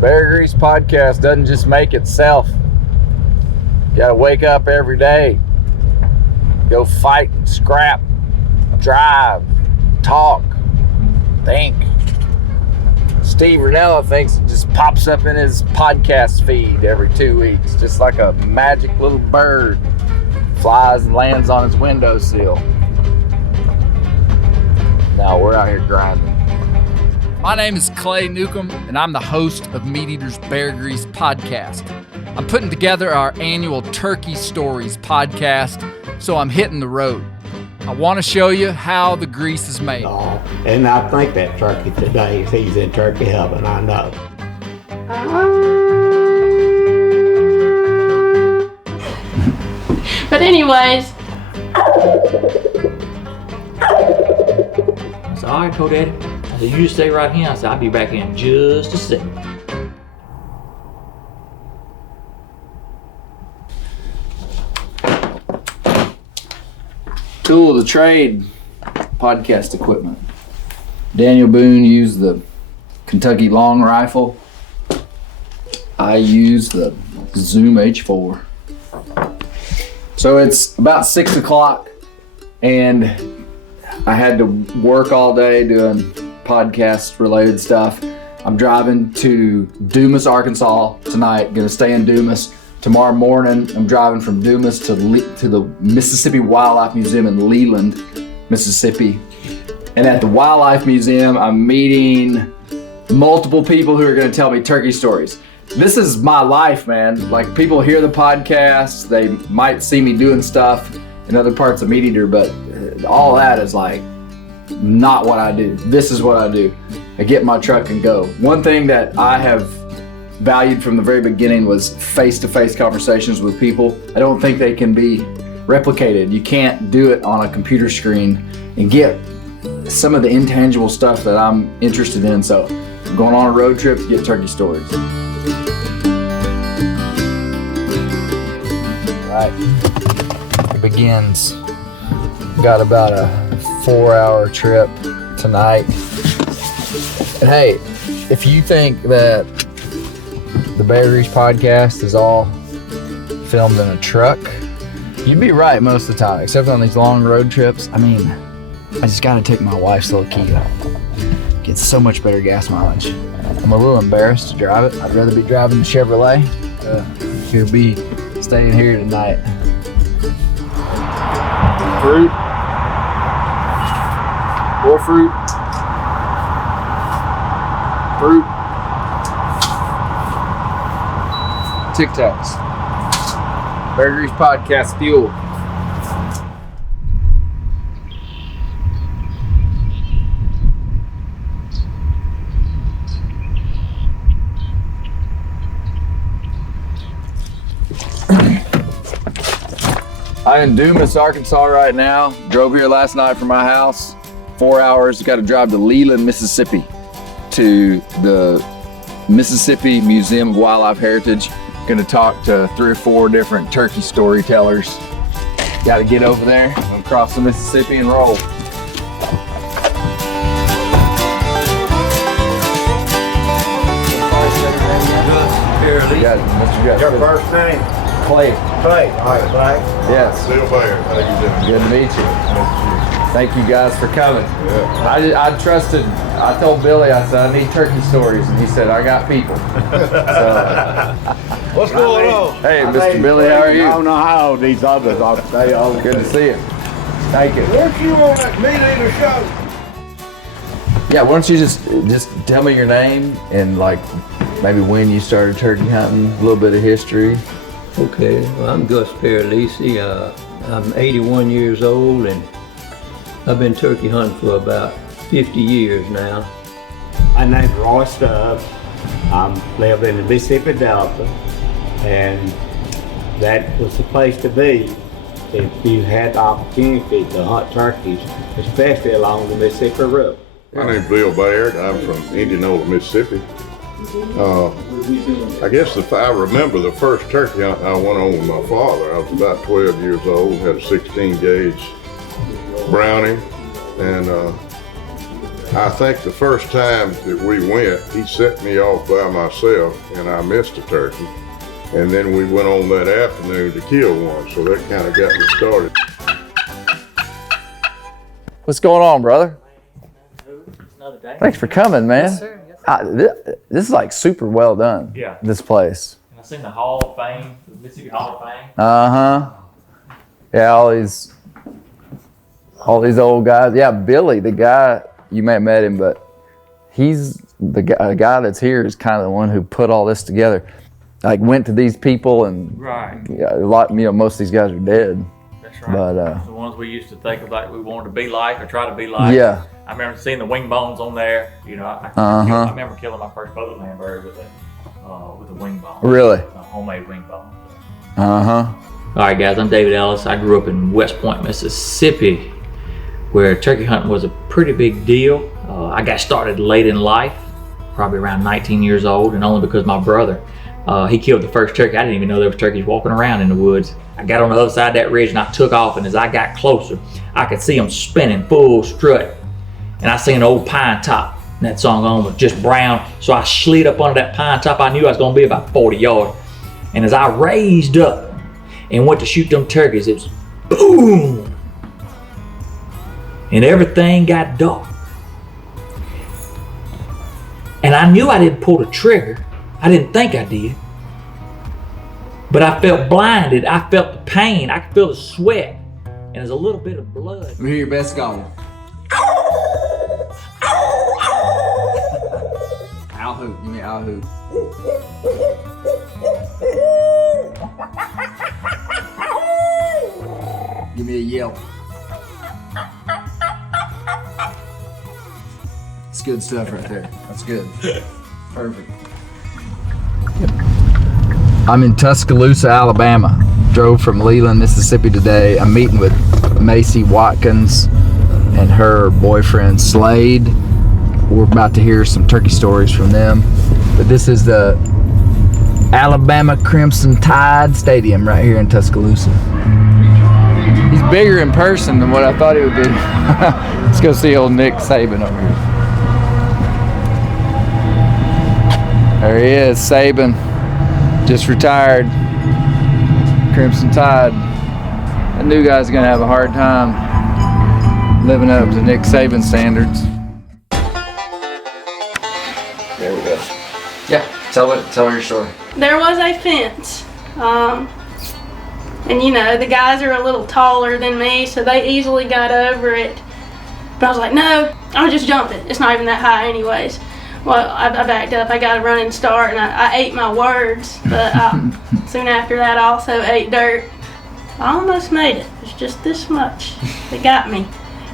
Bear Grease Podcast doesn't just make itself. You gotta wake up every day, go fight, scrap, drive, talk, think. Steve Ranella thinks it just pops up in his podcast feed every 2 weeks, just like a magic little bird. Flies and lands on his windowsill. Now we're out here grinding. My name is Clay Newcomb, and I'm the host of MeatEater's Bear Grease Podcast. I'm putting together our annual Turkey Stories podcast, so I'm hitting the road. I want to show you how the grease is made. Oh, and I think that turkey today, he's in turkey heaven, I know. But anyways. I said, all right, Co-Daddy. I said, you just stay right here. I said, I'll be back in just a second. Tool of the trade, podcast equipment. Daniel Boone used the Kentucky long rifle. I used the Zoom H4. So it's about 6 o'clock and I had to work all day doing podcast related stuff. I'm driving to Dumas, Arkansas tonight, gonna stay in Dumas. Tomorrow morning, I'm driving from Dumas to the Mississippi Wildlife Museum in Leland, Mississippi. And at the Wildlife Museum, I'm meeting multiple people who are gonna tell me turkey stories. This is my life, man. Like, people hear the podcast, they might see me doing stuff in other parts of MeatEater, but all that is like not what I do. This is what I do. I get in my truck and go. One thing that I have valued from the very beginning was face-to-face conversations with people. I don't think they can be replicated. You can't do it on a computer screen and get some of the intangible stuff that I'm interested in. So I'm going on a road trip to get turkey stories. Right, it begins. Got about a 4-hour trip tonight. And hey, if you think that the Bear Grease Podcast is all filmed in a truck, you'd be right most of the time, except on these long road trips. I mean, I just gotta take my wife's little Kia. Gets so much better gas mileage. I'm a little embarrassed to drive it. I'd rather be driving the Chevrolet. She'll be staying here tonight. Fruit. More fruit. Fruit. Tic Tacs. Bear Grease Podcast fuel. I'm in Dumas, Arkansas right now. Drove here last night from my house. 4 hours, got to drive to Leland, Mississippi to the Mississippi Museum of Wildlife Heritage. Gonna talk to 3 or 4 different turkey storytellers. Got to get over there and cross the Mississippi and roll. Mr. Gus. Your first name? Clay. Clay. All right, Clay. Yes. Bill Bear, how you doing? Good to meet you. Thank you guys for coming. Yeah. I trusted, I told Billy, I said, I need turkey stories, and he said, I got people. So, What's going on? hey, Mr. Billy, how are you? I don't know how old these others are. They all Good to see you. Thank you. Weren't you on that MeatEater show? Yeah, why don't you just tell me your name and like maybe when you started turkey hunting, a little bit of history. Okay, well, I'm Gus Paralisi. I'm 81 years old and I've been turkey hunting for about 50 years now. My name's Roy Stubbs. I live in the Mississippi Delta, and that was the place to be if you had the opportunity to hunt turkeys, especially along the Mississippi River. My name's Bill Baird. I'm from Indianola, Mississippi. I guess if I remember the first turkey hunt I went on with my father, I was about 12 years old, had a 16 gauge Browning, and I think the first time that we went, he set me off by myself and I missed a turkey. And then we went on that afternoon to kill one, so that kind of got me started. What's going on, brother? Another day. Thanks for coming, man. Yes, sir. Yes, sir. This is like super well done. Yeah. This place. And I seen the Hall of Fame, the Mississippi Hall of Fame. Uh-huh. Yeah, all these old guys. Yeah, Billy, the guy, you may have met him, but he's the guy that's here is kind of the one who put all this together. Like went to these people and Right. yeah, most of these guys are dead. That's right. But the ones we used to think of like we wanted to be like or try to be like. yeah. I remember seeing the wing bones on there. You know, I remember killing my first Boatland bird with a wing bone. Really? A homemade wing bone. Uh-huh. All right, guys, I'm David Ellis. I grew up in West Point, Mississippi, where turkey hunting was a pretty big deal. I got started late in life, probably around 19 years old, and only because my brother, he killed the first turkey. I didn't even know there was turkeys walking around in the woods. I got on the other side of that ridge and I took off, and as I got closer, I could see them spinning full strut. And I seen an old pine top, and that song on was just brown. So I slid up under that pine top. I knew I was gonna be about 40 yards. And as I raised up and went to shoot them turkeys, it was boom. And everything got dark. And I knew I didn't pull the trigger. I didn't think I did. But I felt blinded. I felt the pain. I could feel the sweat. And there's a little bit of blood. Let me hear your best gobble. Owl hoot. Give me owl hoot. Give me a yelp. It's good stuff right there. That's good. Perfect. I'm in Tuscaloosa, Alabama. Drove from Leland, Mississippi today. I'm meeting with Macy Watkins and her boyfriend Slade. We're about to hear some turkey stories from them. But this is the Alabama Crimson Tide Stadium right here in Tuscaloosa. He's bigger in person than what I thought he would be. Let's go see old Nick Saban over here. There he is, Saban. Just retired. Crimson Tide. That new guy's gonna have a hard time living up to Nick Saban standards. There we go. Yeah, tell her your story. There was a fence, and you know, the guys are a little taller than me, so they easily got over it. But I was like, no, I'll just jump it. It's not even that high anyways. Well, I backed up. I got a running start, and I ate my words, but soon after that I also ate dirt. I almost made it. It's just this much. They got me.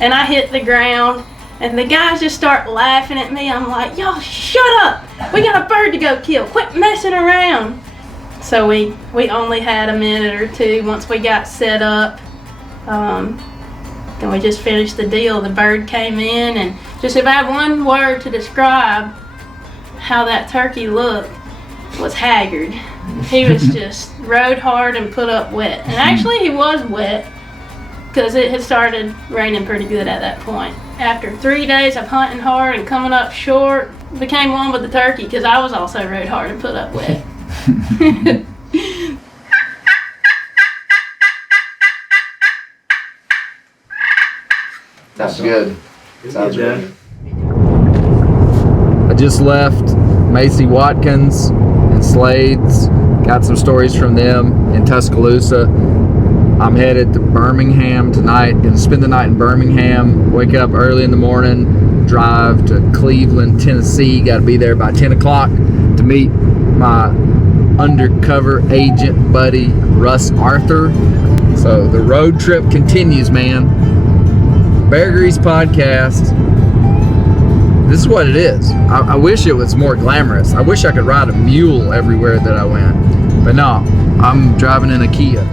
And I hit the ground, and the guys just start laughing at me. I'm like, y'all shut up. We got a bird to go kill. Quit messing around. So we only had a minute or two once we got set up. Then we just finished the deal. The bird came in, and just if I had one word to describe how that turkey looked, was haggard. He was just rode hard and put up wet. And actually he was wet because it had started raining pretty good at that point. After 3 days of hunting hard and coming up short, became one with the turkey because I was also rode hard and put up wet. Sounds good. Sounds good. I just left Macy Watkins and Slade's. Got some stories from them in Tuscaloosa. I'm headed to Birmingham tonight. Gonna spend the night in Birmingham. Wake up early in the morning. Drive to Cleveland, Tennessee. Got to be there by 10 o'clock to meet my undercover agent buddy Russ Arthur. So the road trip continues, man. Bear Grease Podcast. This is what it is. I wish it was more glamorous. I wish I could ride a mule everywhere that I went. But no, I'm driving in a Kia.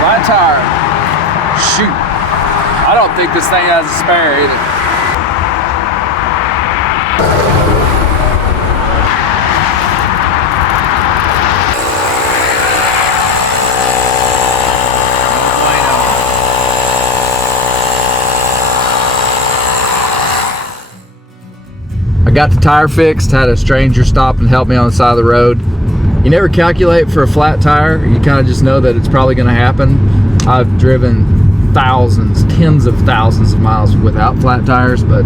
Flat tire. Shoot. I don't think this thing has a spare either. got the tire fixed, had a stranger stop and help me on the side of the road. You never calculate for a flat tire. You kind of just know that it's probably going to happen. I've driven thousands, tens of thousands of miles without flat tires, but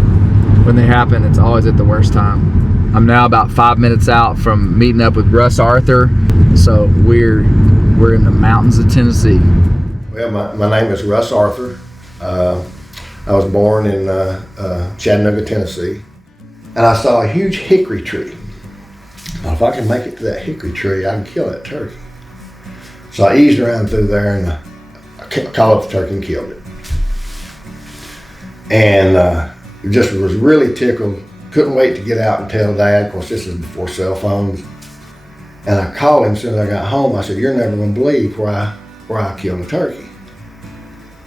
when they happen, it's always at the worst time. I'm now about 5 minutes out from meeting up with Russ Arthur. So we're in the mountains of Tennessee. Well, my name is Russ Arthur. I was born in Chattanooga, Tennessee, and I saw a huge hickory tree. Now, if I can make it to that hickory tree, I can kill that turkey. So I eased around through there and I called up the turkey and killed it. And just was really tickled. Couldn't wait to get out and tell Dad. Of course, this is before cell phones. And I called him as soon as I got home. I said, "You're never going to believe where I killed a turkey."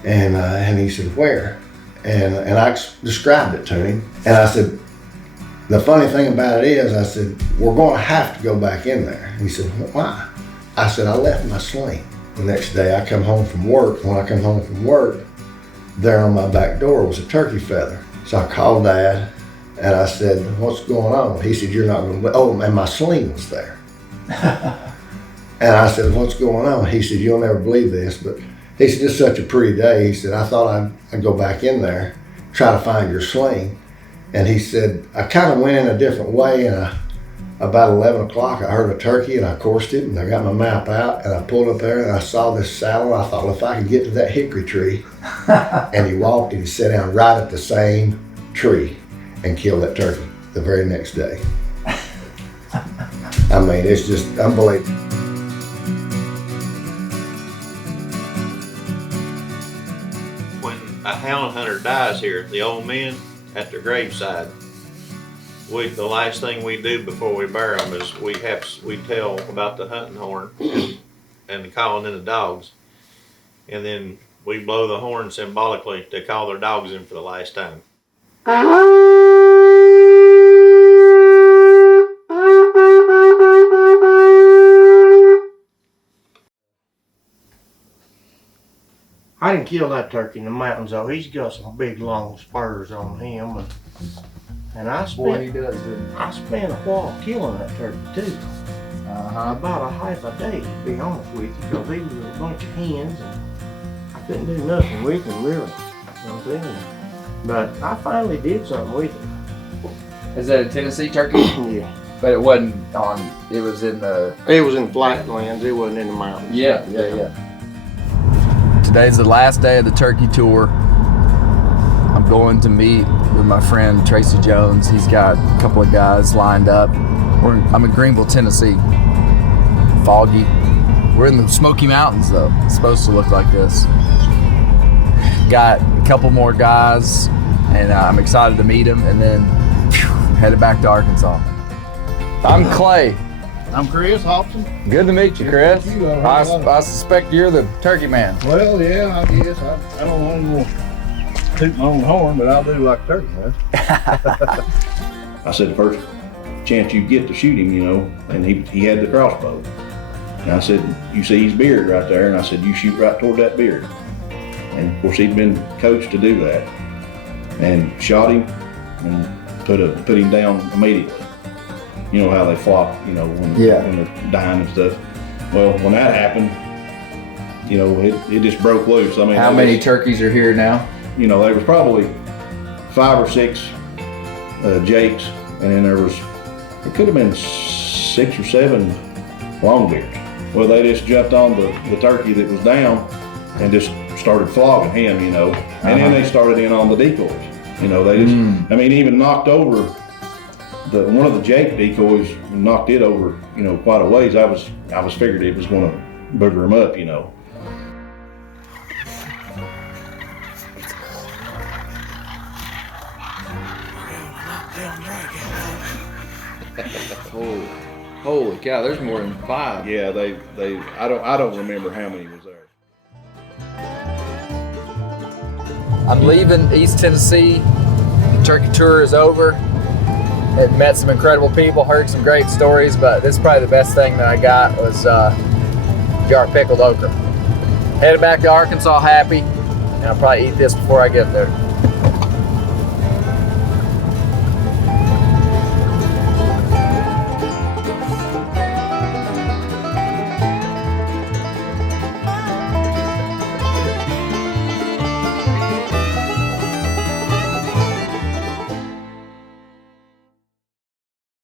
And he said, "Where?" And I described it to him. And I said, "The funny thing about it is," I said, "we're going to have to go back in there." He said, "Why?" I said, "I left my sling." The next day I come home from work. When I come home from work, there on my back door was a turkey feather. So I called Dad and I said, "What's going on?" He said, "You're not going to," oh, and my sling was there. And I said, "What's going on?" He said, "You'll never believe this, but," he said, "it's such a pretty day." He said, "I thought I'd go back in there, try to find your sling." And he said, "I kind of went in a different way, and about 11 o'clock, I heard a turkey, and I coursed it, and I got my map out, and I pulled up there, and I saw this saddle. I thought, well, if I could get to that hickory tree," and he walked and he sat down right at the same tree and killed that turkey the very next day. I mean, it's just unbelievable. When a hound hunter dies here, the old men at their graveside, the last thing we do before we bury them is we tell about the hunting horn and the calling in the dogs, and then we blow the horn symbolically to call their dogs in for the last time. I didn't kill that turkey in the mountains though. He's got some big long spurs on him, and I spent a while killing that turkey too. About a half a day, to be honest with you, because he was a bunch of hens and I couldn't do nothing with him really. You know what I'm saying? But I finally did something with him. Is that a Tennessee turkey? Yeah. But it wasn't on, it was in the... It was in flatlands, it wasn't in the mountains. Yeah. Today's the last day of the turkey tour. I'm going to meet with my friend Tracy Jones. He's got a couple of guys lined up. I'm in Greenville, Tennessee. Foggy. We're in the Smoky Mountains though. It's supposed to look like this. Got a couple more guys and I'm excited to meet them, and then headed back to Arkansas. I'm Clay. I'm Chris Hobson. Good to meet you, Chris. You, I suspect you're the turkey man. Well, yeah, I guess. I don't want to toot my own horn, but I'll do like turkey man. I said, the first chance you get to shoot him, you know, and he had the crossbow. And I said, you see his beard right there, and I said, you shoot right toward that beard. And of course he'd been coached to do that. And shot him and put him down immediately. You know how they flock, you know, when they're dying and stuff. Well, when that happened, you know, it just broke loose. I mean, how many turkeys are here now? You know, there was probably 5 or 6 jakes, and then it could have been 6 or 7 longbeards. Well, they just jumped on the turkey that was down and just started flogging him, you know. And then they started in on the decoys. You know, they just, I mean, even knocked over one of the jake decoys, knocked it over, you know, quite a ways. I was figured it was going to booger him up, you know. Holy cow! There's more than 5. Yeah, I don't remember how many was there. I'm leaving East Tennessee. The turkey tour is over. Had met some incredible people, heard some great stories, but this is probably the best thing that I got was jar of pickled okra. Headed back to Arkansas happy, and I'll probably eat this before I get there.